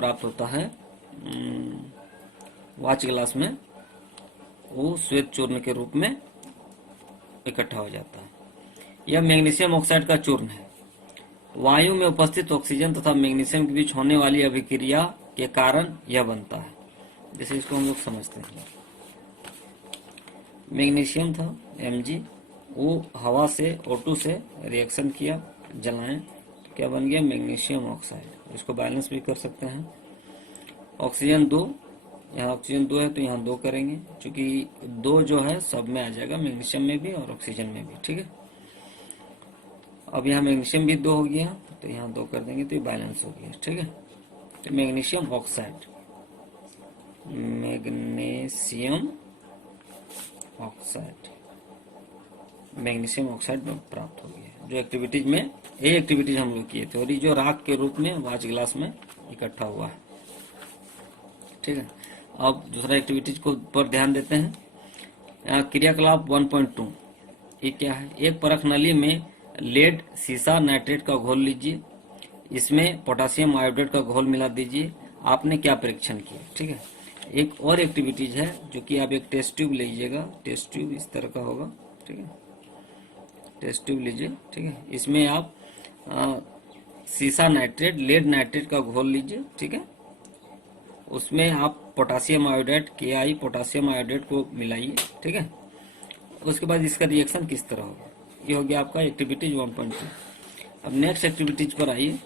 प्राप्त होता है वाच ग्लास में, वो श्वेत चूर्ण के रूप में इकट्ठा हो जाता है। यह मैग्नीशियम ऑक्साइड का चूर्ण है। वायु में उपस्थित ऑक्सीजन तथा मैग्नीशियम के बीच होने वाली अभिक्रिया के कारण यह बनता है। जैसे इसको हम लोग समझते हैं, मैग्नीशियम था Mg, वो हवा से O2 से रिएक्शन किया, जलाएं तो क्या बन गया, मैग्नीशियम ऑक्साइड। इसको बैलेंस भी कर सकते हैं। ऑक्सीजन 2, यहाँ ऑक्सीजन 2 है तो यहाँ 2 करेंगे, क्योंकि 2 जो है सब में आ जाएगा, मैग्नीशियम में भी और ऑक्सीजन में भी। ठीक है, अब यहाँ मैग्नीशियम भी 2 हो गया तो यहाँ 2 कर देंगे तो ये बैलेंस हो गया। ठीक है, तो magnesium oxide, magnesium oxide, magnesium oxide में प्राप्त हो गया। जो एक्टिविटीज में ये एक्टिविटीज हम लोग किए थे, और ये जो राख के रूप में वाच ग्लास में इकट्ठा हुआ है। ठीक है, अब दूसरा एक्टिविटीज को पर ध्यान देते हैं। क्रियाकलाप 1.2, ये क्या है, एक परख नली में लेड सीसा नाइट्रेट का घोल लीजिए, इसमें पोटासियम आयोडेट का घोल मिला दीजिए। आपने क्या परीक्षण किया। ठीक है, एक और एक्टिविटीज है जो कि आप एक टेस्ट ट्यूब लीजिएगा, टेस्ट ट्यूब इस तरह का होगा। ठीक है, टेस्ट ट्यूब लीजिए। ठीक है, इसमें आप सीसा नाइट्रेट, लेड नाइट्रेट का घोल लीजिए। ठीक है, उसमें आप potassium iodate KI potassium iodate को मिलाइए। ठीक है, उसके बाद इसका रिएक्शन किस तरह होगा, ये हो गया आपका एक्टिविटीज 1.2। अब नेक्स्ट एक्टिविटीज पर आइए,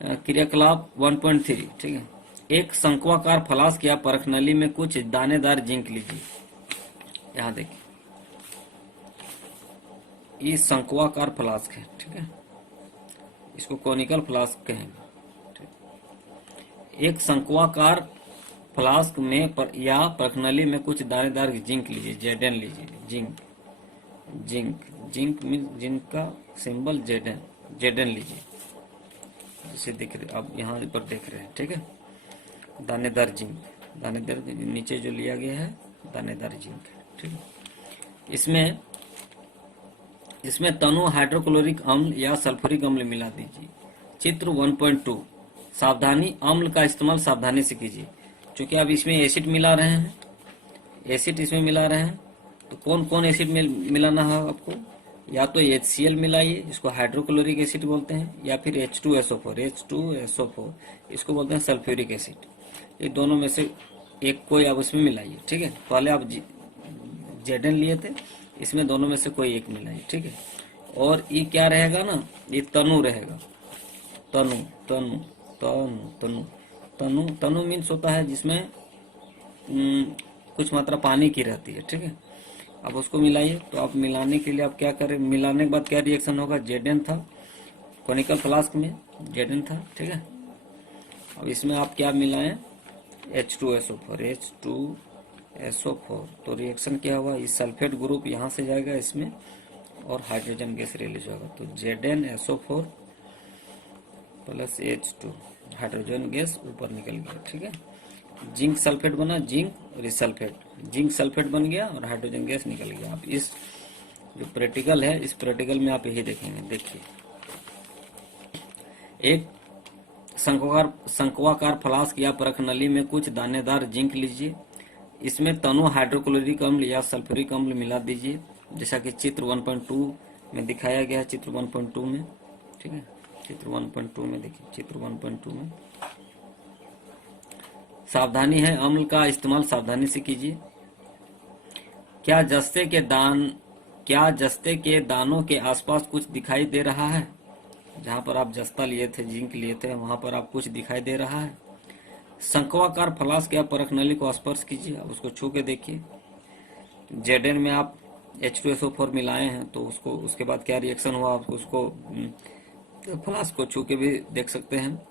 क्रियाकलाप 1.3। ठीक है, एक शंक्वाकार फ्लास्क या परख नली में कुछ दानेदार जिंक लीजिए। यहाँ देखिए, ये शंक्वाकार फ्लास्क है। ठीक है, इसको कोनिकल फ्लास्क कहेंगे। एक शंक्वाकार फ्लास्क में या परखनली में कुछ दानेदार जिंक लीजिए, जेडन लीजिए। Zinc, zinc, zinc mean zinc का सिंबल जेडन, जेडन लीजिए, जैसे दिख रहे आप यहाँ पर देख रहे हैं। ठीक है, दानेदार जिंक, दानेदार नीचे जो लिया गया है दानेदार जिंक। ठीक है, इसमें तनु हाइड्रोक्लोरिक अम्ल या सल्फ्यूरिक अम्ल मिला दीजिए। चित्र 1.2, सावधानी, अम्ल का इस्तेमाल सावधानी से कीजिए, क्योंकि आप इसमें एसिड मिला रहे हैं, एसिड इसमें मिला रहे हैं। तो कौन कौन एसिड मिलाना है आपको, या तो HCl मिलाइए, इसको हाइड्रोक्लोरिक एसिड बोलते हैं, या फिर H2SO4, H2SO4 इसको बोलते हैं सल्फ्यूरिक एसिड। ये दोनों में से एक कोई आप उसमें मिलाइए। ठीक है, पहले आप जेडन लिए थे, इसमें दोनों में से कोई एक मिलाइए। ठीक है, और ये क्या रहेगा ना, ये तनु रहेगा। तनु, तनु, तनु, तनु, तनु, तनु मीन्स होता है जिसमें कुछ मात्रा पानी की रहती है। ठीक है, अब उसको मिलाइए। तो आप मिलाने के लिए आप क्या करें, मिलाने के बाद क्या रिएक्शन होगा, जेडन था कोनिकल फ्लास्क में, जेडन था। ठीक है, अब इसमें आप क्या मिलाएं, H2SO4, H2SO4। तो रिएक्शन क्या हुआ, इस सल्फेट ग्रुप यहाँ से जाएगा इसमें और हाइड्रोजन गैस रिलीज होगा। तो ZnSO4 plus H2, hydrogen gas ऊपर निकल गया। ठीक है, जिंक सल्फेट बना, जिंक और इस सल्फेट, जिंक सल्फेट बन गया और हाइड्रोजन गैस निकल गया। आप इस जो प्रैक्टिकल है, इस प्रैक्टिकल में आप यही देखेंगे। देखिए, एक शंक्वाकार फ्लास्क या परख नली में कुछ दानेदार जिंक लीजिए, इसमें तनु हाइड्रोक्लोरिक अम्ल या सल्फ्यूरिक अम्ल मिला दीजिए, जैसा कि चित्र 1.2 में दिखाया गया है। चित्र 1.2 में, ठीक है, चित्र 1.2 में देखिए, चित्र 1.2 में सावधानी है, अम्ल का इस्तेमाल सावधानी से कीजिए। क्या जस्ते के दानों के आसपास कुछ दिखाई दे रहा है, जहां पर आप जस्ता लिए थे, जिंक लिए थे, वहां पर आप कुछ दिखाई दे रहा है। शंक्वाकार फ्लास्क या परख नली को स्पर्श कीजिए, आप उसको छू के देखिए। जेडन में आप H2SO4 मिलाए हैं, तो उसको उसके बाद क्या रिएक्शन हुआ, आप उसको फ्लास्क को छू के भी देख सकते हैं।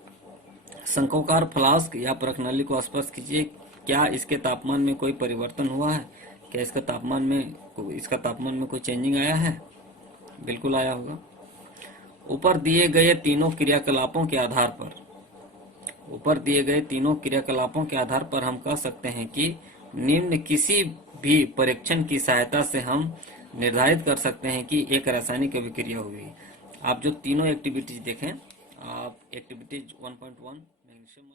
शंक्वाकार फ्लास्क या परख नली को स्पर्श कीजिए, क्या इसके तापमान में कोई परिवर्तन हुआ है, क्या इसका तापमान में कोई चेंजिंग आया है, बिल्कुल आया होगा। ऊपर दिए गए तीनों क्रियाकलापों के आधार पर हम कह सकते हैं कि निम्न किसी भी परीक्षण की सहायता से हम निर्धारित कर सकते हैं कि एक रासायनिक अभिक्रिया हुई। आप जो तीनों एक्टिविटीज देखें, आप एक्टिविटीज 1.1 मैग्नीशियम